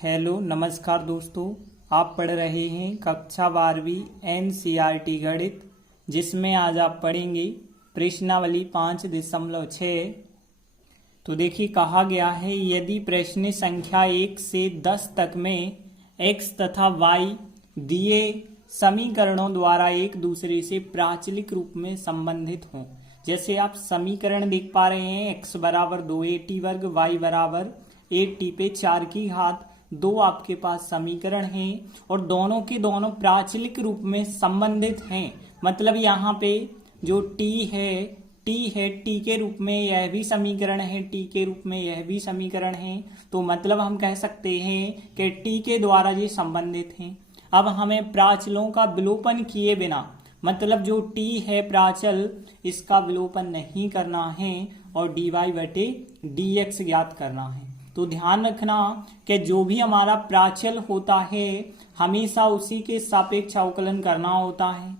Hello नमस्कार दोस्तों। आप पढ़ रहे हैं कक्षा 12वीं एनसीईआरटी गणित, जिसमें आज आप पढ़ेंगे प्रश्नावली 5.6। तो देखिए कहा गया है, यदि प्रश्न संख्या 1 से 10 तक में x तथा y दिए समीकरणों द्वारा एक दूसरे से प्राचलिक रूप में संबंधित हों। जैसे आप समीकरण देख पा रहे हैं, x बराबर 2at वर्ग, y बराबर 8t पे 4 की घात, दो आपके पास समीकरण हैं और दोनों के दोनों प्राचलिक रूप में संबंधित हैं। मतलब यहाँ पे जो t है t के रूप में यह भी समीकरण है, t के रूप में यह भी समीकरण है। तो मतलब हम कह सकते हैं कि t के द्वारा ये संबंधित हैं। अब हमें प्राचलों का विलोपन किए बिना, मतलब जो t है प्राचल, इसका विलोपन नहीं करना है और dy/dx ज्ञात करना है। तो ध्यान रखना कि जो भी हमारा प्राचल होता है हमेशा उसी के सापेक्ष अवकलन करना होता है।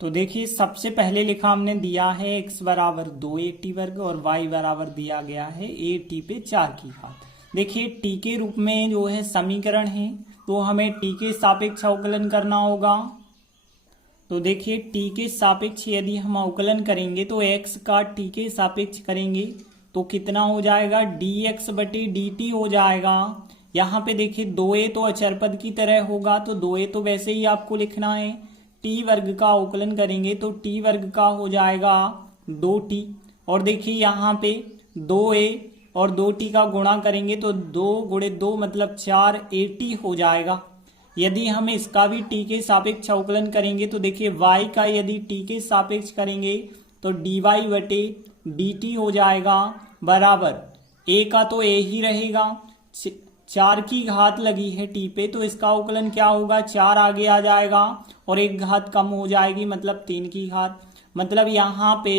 तो देखिए सबसे पहले लिखा हमने दिया है x बराबर 2at वर्ग और y बराबर दिया गया है 8t पे 4 की घात। देखिए t के रूप में जो है समीकरण है, तो हमें t के सापेक्ष अवकलन करना होगा। तो देखिए t के सापेक्ष यदि हम अवकलन करेंगे तो x का t के सापेक्ष करेंगे तो कितना हो जाएगा, dx/dt हो जाएगा। यहाँ पे देखिए 2a तो अचर पद की तरह होगा, तो 2a तो वैसे ही आपको लिखना है। t वर्ग का अवकलन करेंगे तो t वर्ग का हो जाएगा 2t, और देखिए यहाँ पे 2a और 2t का गुणा करेंगे तो 2 × 2 मतलब 4at हो जाएगा। यदि हम इसका भी t के सापेक्ष अवकलन करेंगे तो देखिए y का यदि t के सापेक्ष करेंगे तो dy/dt हो जाएगा बराबर a का तो a ही रहेगा, 4 की घात लगी है t पे, तो इसका अवकलन क्या होगा, 4 आगे आ जाएगा और एक घात कम हो जाएगी, मतलब 3 की घात। मतलब यहाँ पे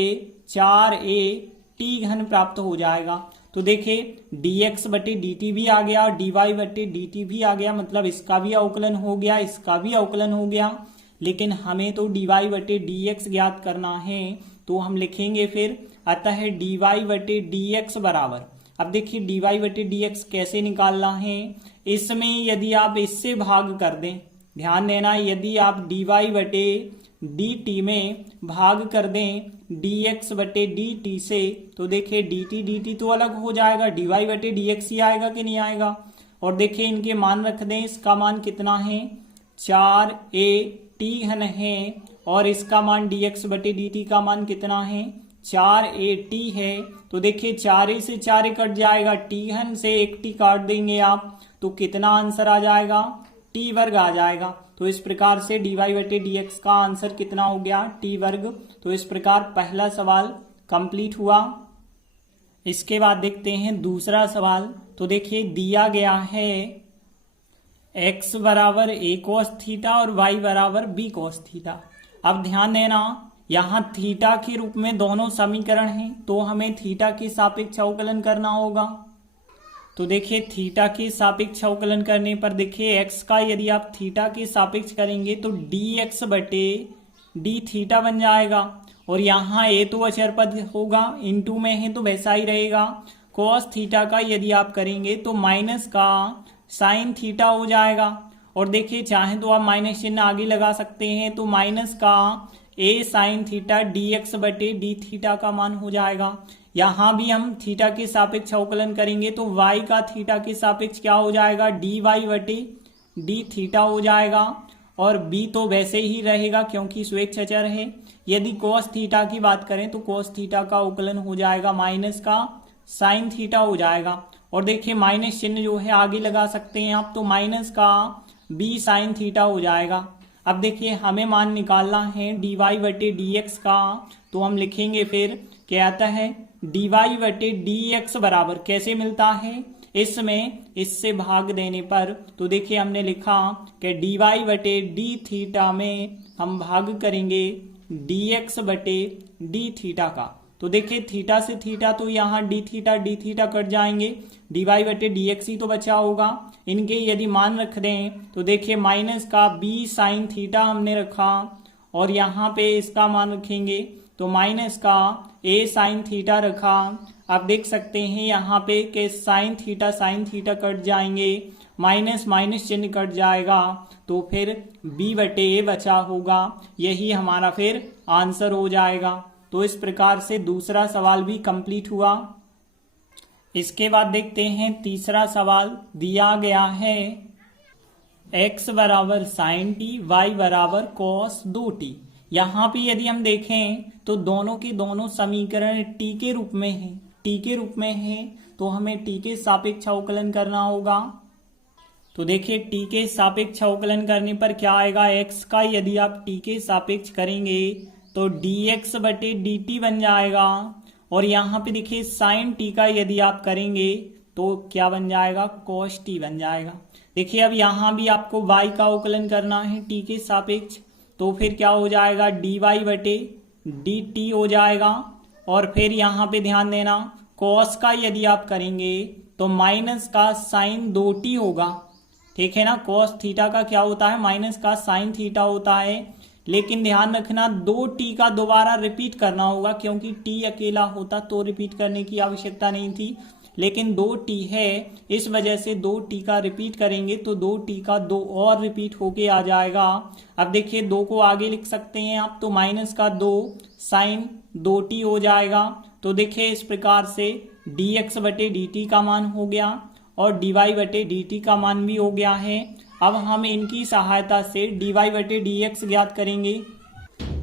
4at प्राप्त हो जाएगा। तो देखिए dx/dt भी आ गया और dy/dt भी आ गया, मतलब इसका भी अवकलन हो गया, इसका भी अवकलन हो गया। लेकिन हमें तो dy/dx ज्ञात करना है, तो हम लिखेंगे फिर अतः dy/dx बराबर, अब देखिए dy/dx कैसे निकालना है। इसमें यदि आप इससे भाग कर दें, ध्यान देना, यदि आप dy/dt में भाग कर दें dx/dt से, तो देखिए dt तो अलग हो जाएगा, dy/dx ही आएगा कि नहीं आएगा। और देखिए इनके मान रख दें, इसका मान कितना है, 4at है, और इसका मान dx/dt का मान कितना है, 4at है। तो देखिए 4a से 4a कट जाएगा, t से एक t काट देंगे आप, तो कितना आंसर आ जाएगा, t वर्ग आ जाएगा। तो इस प्रकार से dy/dx का आंसर कितना हो गया, t वर्ग। तो इस प्रकार पहला सवाल कंप्लीट हुआ। इसके बाद देखते हैं दूसरा सवाल। तो देखिए दिया गया है x बराबर a cos थीटा और y बराबर b cos थीटा। अब ध्यान देना, यहाँ थीटा के रूप में दोनों समीकरण हैं, तो हमें थीटा के सापेक्ष अवकलन करना होगा। तो देखिए थीटा के सापेक्ष अवकलन करने पर देखिए x का यदि आप थीटा के सापेक्ष करेंगे तो dx/d थीटा बन जाएगा, और यहाँ a तो अचर पद होगा, इनटू में है तो वैसा ही रहेगा। cos थीटा का यदि आप करेंगे तो माइनस का साइन थीटा हो जाएगा, और देखिए चाहे तो आप माइनस चिन्ह आगे लगा सकते हैं, तो माइनस का a sine theta dx/d theta का मान हो जाएगा। यहाँ भी हम थीटा के सापेक्ष अवकलन करेंगे तो y का थीटा के सापेक्ष क्या हो जाएगा, dy/d थीटा हो जाएगा, और b तो वैसे ही रहेगा क्योंकि स्वेच्छ अचर है। यदि cos थीटा की बात करें तो cos थीटा का अवकलन हो जाएगा माइनस का साइन थीटा हो जाएगा, और देखिए माइनस चिन्ह जो है आगे लगा सकते हैं आप, तो माइनस का b साइन थीटा हो जाएगा। अब देखिए हमें मान निकालना है dy/dx का, तो हम लिखेंगे फिर क्या आता है, dy/dx बराबर कैसे मिलता है, इसमें इससे भाग देने पर। तो देखिए हमने लिखा कि dy/d थीटा में हम भाग करेंगे dx/d थीटा का। तो देखिए थीटा से थीटा तो यहाँ d थीटा कट जाएंगे, dy/dx ही तो बचा होगा। इनके यदि मान रख दें तो देखिए माइनस का b साइन थीटा हमने रखा, और यहाँ पे इसका मान रखेंगे तो माइनस का ए साइन थीटा रखा। आप देख सकते हैं यहाँ पे कि साइन थीटा कट जाएंगे, माइनस माइनस चिन्ह कट जाएगा, तो फिर बी बटे ए बचा होगा। यही हमारा फिर आंसर हो जाएगा। तो इस प्रकार से दूसरा सवाल भी कंप्लीट हुआ। इसके बाद देखते हैं तीसरा सवाल। दिया गया है x बराबर साइन टी, वाई बराबर कॉस 2t। यहाँ पे यदि हम देखें तो दोनों के दोनों समीकरण t के रूप में हैं, t के रूप में हैं, तो हमें t के सापेक्ष अवकलन करना होगा। तो देखिए t के सापेक्ष अवकलन करने पर क्या आएगा, x का यदि आप t के सापेक्ष करेंगे तो dx बटे dt बन जाएगा। और यहाँ पे देखिए साइन t का यदि आप करेंगे तो क्या बन जाएगा, cos t बन जाएगा। देखिए अब यहाँ भी आपको y का अवकलन करना है t के सापेक्ष, तो फिर क्या हो जाएगा, dy बटे dt हो जाएगा। और फिर यहाँ पे ध्यान देना cos का यदि आप करेंगे तो माइनस का साइन 2t होगा, ठीक है ना। cos थीटा का क्या होता है, माइनस का साइन थीटा होता है। लेकिन ध्यान रखना 2t का दोबारा रिपीट करना होगा, क्योंकि t अकेला होता तो रिपीट करने की आवश्यकता नहीं थी, लेकिन 2t है, इस वजह से 2t का रिपीट करेंगे तो 2t का 2 और रिपीट होके आ जाएगा। अब देखिए 2 को आगे लिख सकते हैं आप, तो माइनस का 2 साइन 2t हो जाएगा। तो देखिए इस प्रकार से dx बटे dt का मान हो गया और dy बटे dt का मान भी हो गया है। अब हम इनकी सहायता से dy बटे dx ज्ञात करेंगे।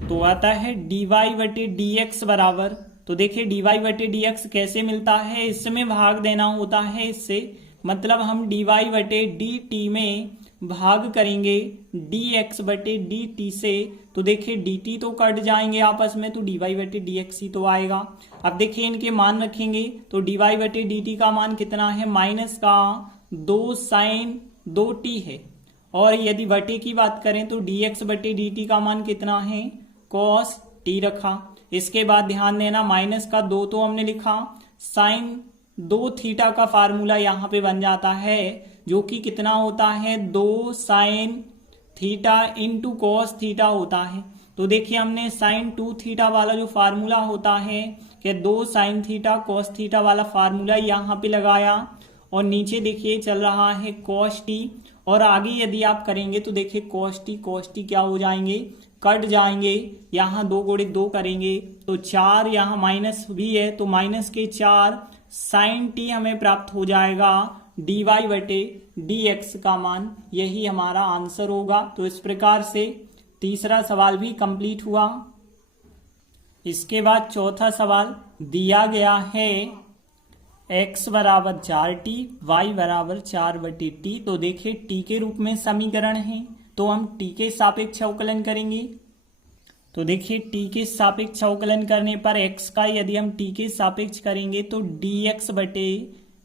तो आता है dy बटे dx बराबर, तो देखिए dy बटे dx कैसे मिलता है, इसमें भाग देना होता है इससे, मतलब हम dy बटे dt में भाग करेंगे dx बटे dt से। तो देखिए dt तो कट जाएंगे आपस में, तो dy बटे dx ही तो आएगा। अब देखिए इनके मान रखेंगे तो dy बटे dt का मान कितना है, माइनस का 2 साइन 2t है। और यदि बटे की बात करें तो dx बटे dt का मान कितना है, cos t रखा। इसके बाद ध्यान देना माइनस का 2 तो हमने लिखा, साइन 2 थीटा का फार्मूला यहाँ पे बन जाता है, जो कि कितना होता है, 2 sine theta into cos theta होता है। तो देखिए हमने साइन 2 थीटा वाला जो फार्मूला होता है कि 2 साइन थीटा कॉस थीटा वाला फार्मूला यहाँ पे लगाया, और नीचे देखिए चल रहा है cos t, और आगे यदि आप करेंगे तो देखिए cos t क्या हो जाएंगे, कट जाएंगे। यहाँ 2 गुणित 2 करेंगे तो 4, यहाँ माइनस भी है तो माइनस के 4 साइन t हमें प्राप्त हो जाएगा dy बटे dx का मान, यही हमारा आंसर होगा। तो इस प्रकार से तीसरा सवाल भी कंप्लीट हुआ। इसके बाद चौथा सवाल दिया गया है x बराबर 4t, y बराबर 4 बटे t। तो देखिए t के रूप में समीकरण है, तो हम t के सापेक्ष अवकलन करेंगे। तो देखिए t के सापेक्ष अवकलन करने पर x का यदि हम t के सापेक्ष करेंगे तो dx बटे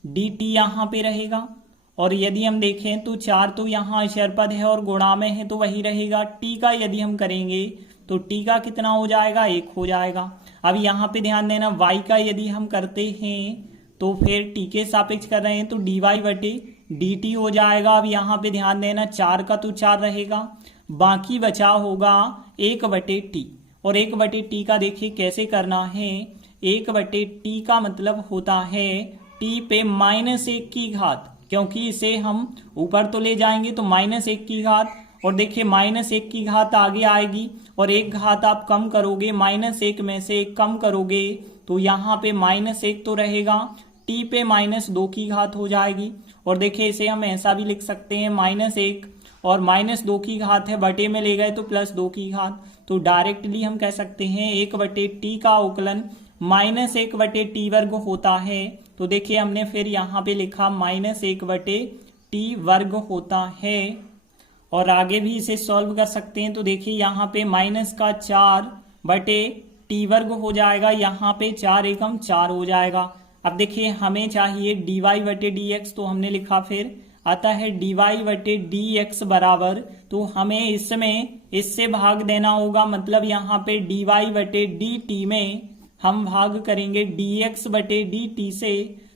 dt यहाँ पे रहेगा। और यदि हम देखें तो 4 तो यहाँ अचर पद है और गुणा में है तो वही रहेगा। t का यदि हम करेंगे तो t का कितना हो जाएगा, 1 हो जाएगा। अब यहाँ पे ध्यान देना y का यदि हम करते हैं तो फिर t के सापेक्ष कर रहे हैं तो dy बटे dt हो जाएगा। अब यहाँ पे ध्यान देना 4 का तो 4 रहेगा, बाकी बचा होगा 1 बटे t। और 1 बटे t का देखिए कैसे करना है, 1 बटे t का मतलब होता है t पे -1 की घात, क्योंकि इसे हम ऊपर तो ले जाएंगे तो -1 की घात, और देखिए -1 की घात आगे आएगी और एक घात आप कम करोगे, -1 में से 1 कम करोगे तो यहाँ पे -1 तो रहेगा, t पे -2 की घात हो जाएगी। और देखिए इसे हम ऐसा भी लिख सकते हैं, -1 और -2 की घात है, बटे में ले गए तो +2 की घात। तो डायरेक्टली हम कह सकते हैं 1 बटे t का अवकलन -1 बटे t वर्ग होता है। तो देखिए हमने फिर यहाँ पे लिखा -1 बटे t वर्ग होता है। और आगे भी इसे सॉल्व कर सकते हैं। तो देखिए यहाँ पे -4 बटे t वर्ग हो जाएगा, यहाँ पे 4 एकम 4 हो जाएगा। अब देखिए हमें चाहिए dy बटे dx, तो हमने लिखा फिर आता है dy बटे dx बराबर, तो हमें इसमें इससे भाग देना होगा, मतलब यहाँ पे dy बटे dt में हम भाग करेंगे dx बटे dt से।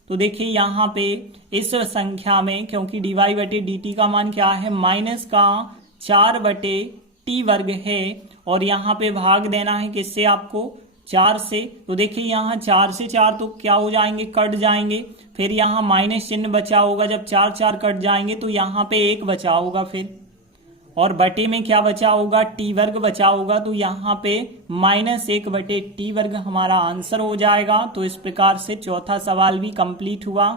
तो देखिए यहाँ पे इस संख्या में, क्योंकि dy बटे dt का मान क्या है, -4 बटे t वर्ग है, और यहाँ पे भाग देना है किससे आपको, 4 से, तो देखिए यहाँ 4 से 4 तो क्या हो जाएंगे, कट जाएंगे। फिर यहाँ माइनस चिन्ह बचा होगा, जब 4 4 कट जाएंगे तो यहाँ पे 1 बचा होगा फिर, और बटे में क्या बचा होगा, टी वर्ग बचा होगा। तो यहाँ पे -1 बटे टी वर्ग हमारा आंसर हो जाएगा। तो इस प्रकार से चौथा सवाल भी कंप्लीट हुआ।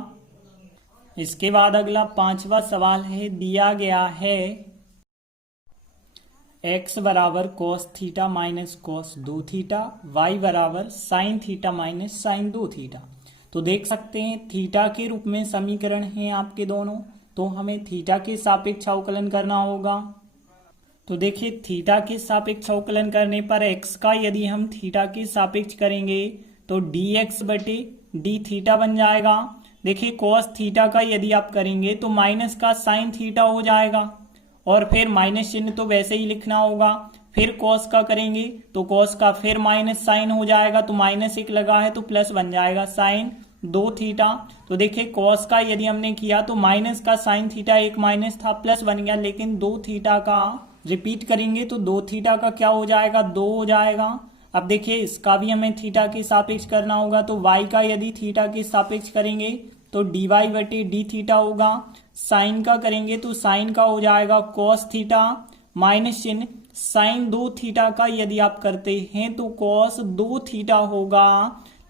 इसके बाद अगला 5वां सवाल है, दिया गया है x बराबर cos theta minus cos 2 theta, y बराबर sine theta minus sine 2 theta. तो देख सकते हैं थीटा के रूप में समीकरण हैं आपके दोनों, तो हमें थीटा के सापेक्ष अवकलन करना होगा। तो देखिए थीटा के सापेक्ष अवकलन करने पर x का यदि हम थीटा के सापेक्ष करेंगे तो dx बटे डी थीटा बन जाएगा। देखिए कॉस थीटा का यदि आप करेंगे तो माइनस का साइन थीटा हो जाएगा, और फिर माइनस चिन्ह तो वैसे ही लिखना होगा। फिर कॉस का करेंगे तो कॉस का फिर माइनस साइन हो जाएगा, तो -1 लगा है तो प्लस बन जाएगा साइन 2 थीटा। तो देखिए कॉस का यदि हमने किया तो माइनस का साइन थीटा एक माइनस था, प्लस बन गया, लेकिन 2 थीटा का रिपीट करेंगे तो 2 थीटा का क्या हो जाएगा, 2 हो जाएगा। अब देखिए इसका भी हमें थीटा के सापेक्ष करना होगा, तो y का यदि थीटा के सापेक्ष करेंगे तो dy बटे डी थीटा होगा। साइन का करेंगे तो साइन का हो जाएगा कॉस थीटा, माइनस चिन्ह साइन 2 थीटा का यदि आप करते हैं तो कॉस 2 थीटा होगा,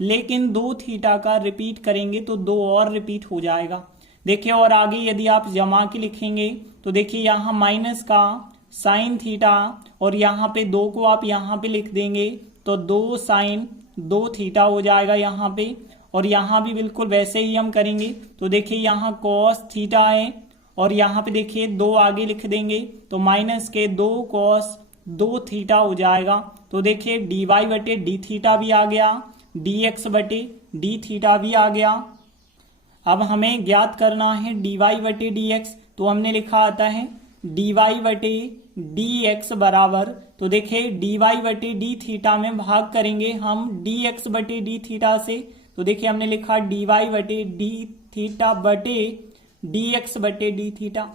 लेकिन 2 थीटा का रिपीट करेंगे तो 2 और रिपीट हो जाएगा। देखिए और आगे यदि आप जमा के लिखेंगे तो देखिए यहाँ माइनस का साइन थीटा और यहाँ पे 2 को आप यहाँ पे लिख देंगे तो 2 साइन 2 थीटा हो जाएगा यहाँ पे, और यहाँ भी बिल्कुल वैसे ही हम करेंगे। तो देखिए यहाँ कॉस थीटा है और यहाँ पे देखिए 2 आगे लिख देंगे तो माइनस के 2 कॉस 2 थीटा हो जाएगा। तो देखिए डी वाई बटे डी थीटा भी आ गया, डी एक्स बटे डी थीटा भी आ गया। अब हमें ज्ञात करना है डी वाई बटे डी एक्स, तो हमने लिखा आता है डी वाई बटे डी एक्स बराबर, तो देखिए डी वाई बटे डी थीटा में भाग करेंगे हम डी एक्स बटे डी थीटा से। तो देखिए हमने लिखा डी वाई बटे डी थीटा बटे डी एक्स बटे डी थीटा,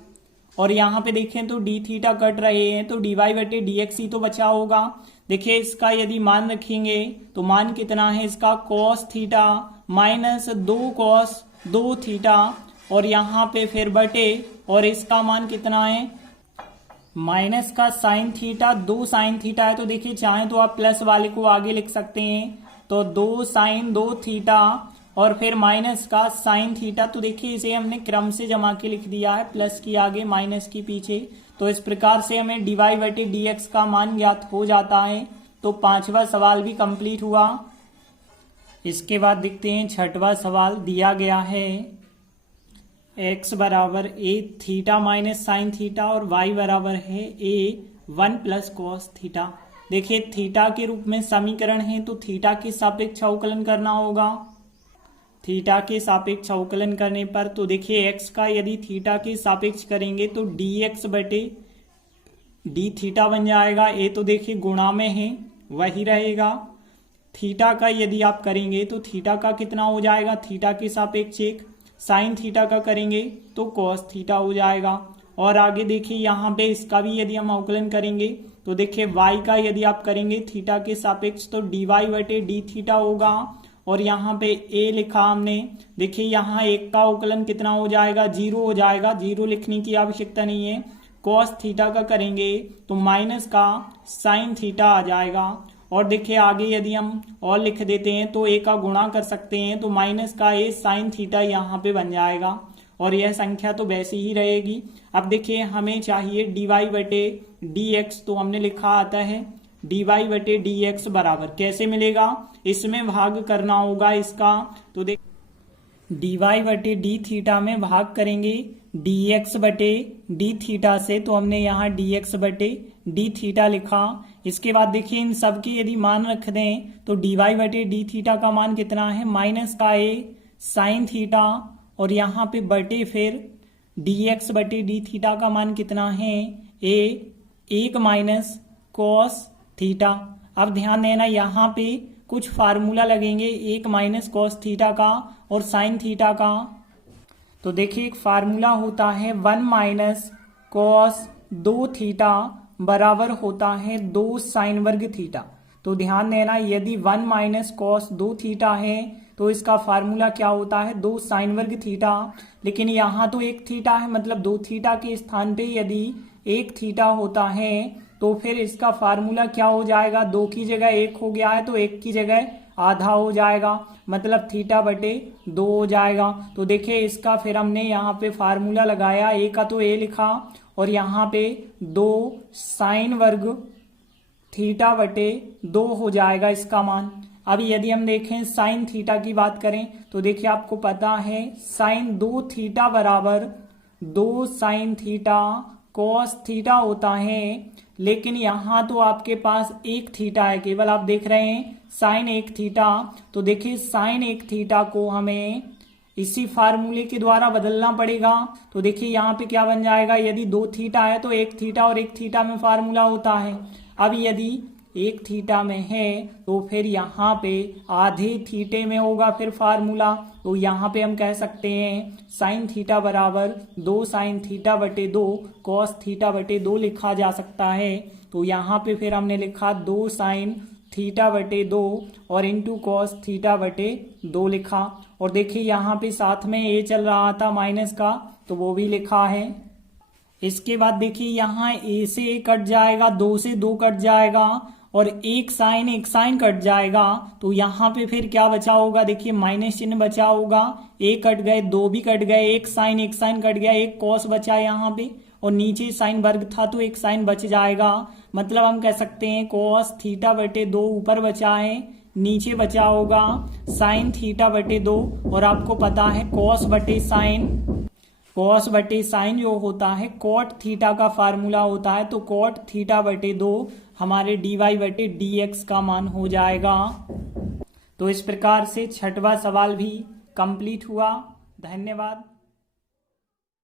और यहाँ पे देखें तो डी थीटा कट रहे हैं तो डी वाई बटे डी एक्स ही तो बचा होगा। देखिए इसका यदि मान रखेंगे तो मान कितना है इसका, cos theta minus 2 cos 2 theta, और यहाँ पे फिर बटे, और इसका मान कितना है माइनस का साइन थीटा 2 साइन थीटा है। तो देखिए चाहे तो आप प्लस वाले को आगे लिख सकते हैं, तो 2 साइन 2 थीटा और फिर माइनस का साइन थीटा। तो देखिए इसे हमने क्रम से जमा के लिख दिया है, प्लस की आगे माइनस की पीछे। तो इस प्रकार से हमें डी वाई बटे डी एक्स का मान ज्ञात हो जाता है। तो 5वां सवाल भी कंप्लीट हुआ। इसके बाद देखते हैं 6वां सवाल, दिया गया है x बराबर a theta minus sine theta और y बराबर है a 1 प्लस कॉस थीटा। देखिए थीटा के रूप में समीकरण है तो थीटा के सापेक्ष अवकलन करना होगा। थीटा के सापेक्ष अवकलन करने पर तो देखिए x का यदि थीटा के सापेक्ष करेंगे तो dx बटे डी थीटा बन जाएगा। a तो देखिए गुणा में है वही रहेगा। थीटा का यदि आप करेंगे तो थीटा का कितना हो जाएगा, थीटा के सापेक्ष 1, साइन थीटा का करेंगे तो कॉस थीटा हो जाएगा। और आगे देखिए यहाँ पे इसका भी यदि हम अवकलन करेंगे तो देखिए y का यदि आप करेंगे थीटा के सापेक्ष तो डी वाई बटे डी थीटा होगा, और यहाँ पे a लिखा हमने। देखिए यहाँ 1 का अवकलन कितना हो जाएगा, 0 हो जाएगा, 0 लिखने की आवश्यकता नहीं है। कॉस थीटा का करेंगे तो माइनस का साइन थीटा आ जाएगा, और देखिए आगे यदि हम और लिख देते हैं तो a का गुणा कर सकते हैं तो माइनस का a साइन थीटा यहाँ पे बन जाएगा, और यह संख्या तो वैसी ही रहेगी। अब देखिए हमें चाहिए डी वाई बटे डी एक्स, तो हमने लिखा आता है डी वाई बटे डी एक्स बराबर, कैसे मिलेगा, इसमें भाग करना होगा इसका। तो देख डी वाई बटे डी थीटा में भाग करेंगे डी एक्स बटे डी थीटा से, तो हमने यहाँ डी एक्स बटे डी थीटा लिखा। इसके बाद देखिए इन सब के यदि मान रख दें तो डी वाई बटे डी थीटा का मान कितना है, माइनस का a साइन थीटा, और यहाँ पे बटे फिर डी एक्स बटे डी थीटा का मान कितना है, a 1 माइनस कॉस थीटा। अब ध्यान देना यहाँ पे कुछ फार्मूला लगेंगे, 1 माइनस कॉस थीटा का और साइन थीटा का। तो देखिए एक फार्मूला होता है 1 माइनस कॉस 2 थीटा बराबर होता है 2 साइन वर्ग थीटा। तो ध्यान देना, यदि 1 माइनस कॉस 2 थीटा है तो इसका फार्मूला क्या होता है 2 साइन वर्ग थीटा। लेकिन यहाँ तो 1 थीटा है, मतलब 2 थीटा के स्थान पे यदि 1 थीटा होता है तो फिर इसका फार्मूला क्या हो जाएगा, 2 की जगह 1 हो गया है तो 1 की जगह आधा हो जाएगा, मतलब थीटा बटे 2 हो जाएगा। तो देखिए इसका फिर हमने यहाँ पे फार्मूला लगाया, ए का तो ए लिखा और यहाँ पे 2 साइन वर्ग थीटा बटे 2 हो जाएगा इसका मान। अब यदि हम देखें साइन थीटा की बात करें तो देखिए आपको पता है साइन 2 थीटा बराबर 2 साइन थीटा कॉस थीटा होता है। लेकिन यहाँ तो आपके पास 1 थीटा है, केवल आप देख रहे हैं साइन 1 थीटा। तो देखिए साइन 1 थीटा को हमें इसी फार्मूले के द्वारा बदलना पड़ेगा। तो देखिए यहाँ पे क्या बन जाएगा, यदि 2 थीटा है तो 1 थीटा और 1 थीटा में फार्मूला होता है। अब यदि 1 थीटा में है तो फिर यहाँ पे आधे थीटे में होगा फिर फार्मूला। तो यहाँ पे हम कह सकते हैं साइन थीटा बराबर 2 साइन थीटा बटे 2 कॉस थीटा बटे 2 लिखा जा सकता है। तो यहाँ पे फिर हमने लिखा 2 साइन थीटा बटे 2 और इंटू कॉस थीटा बटे 2 लिखा। और देखिए यहाँ पे साथ में ए चल रहा था माइनस का, तो वो भी लिखा है। इसके बाद देखिए यहाँ ए से ए कट जाएगा, 2 से 2 कट जाएगा और एक साइन कट जाएगा। तो यहाँ पे फिर क्या बचा होगा, देखिए माइनस चिन्ह बचा होगा, एक कट गए, 2 भी कट गए, एक साइन कट गया, एक कॉस बचा यहाँ पे और नीचे साइन वर्ग था तो एक साइन बच जाएगा। मतलब हम कह सकते हैं कॉस थीटा बटे 2 ऊपर बचा है, नीचे बचा होगा साइन थीटा बटे 2। और आपको पता है कॉस बटे साइन जो होता है कॉट थीटा का फार्मूला होता है। तो कॉट थीटा बटे 2 हमारे dy बटे dx का मान हो जाएगा। तो इस प्रकार से छठवां सवाल भी कंप्लीट हुआ। धन्यवाद।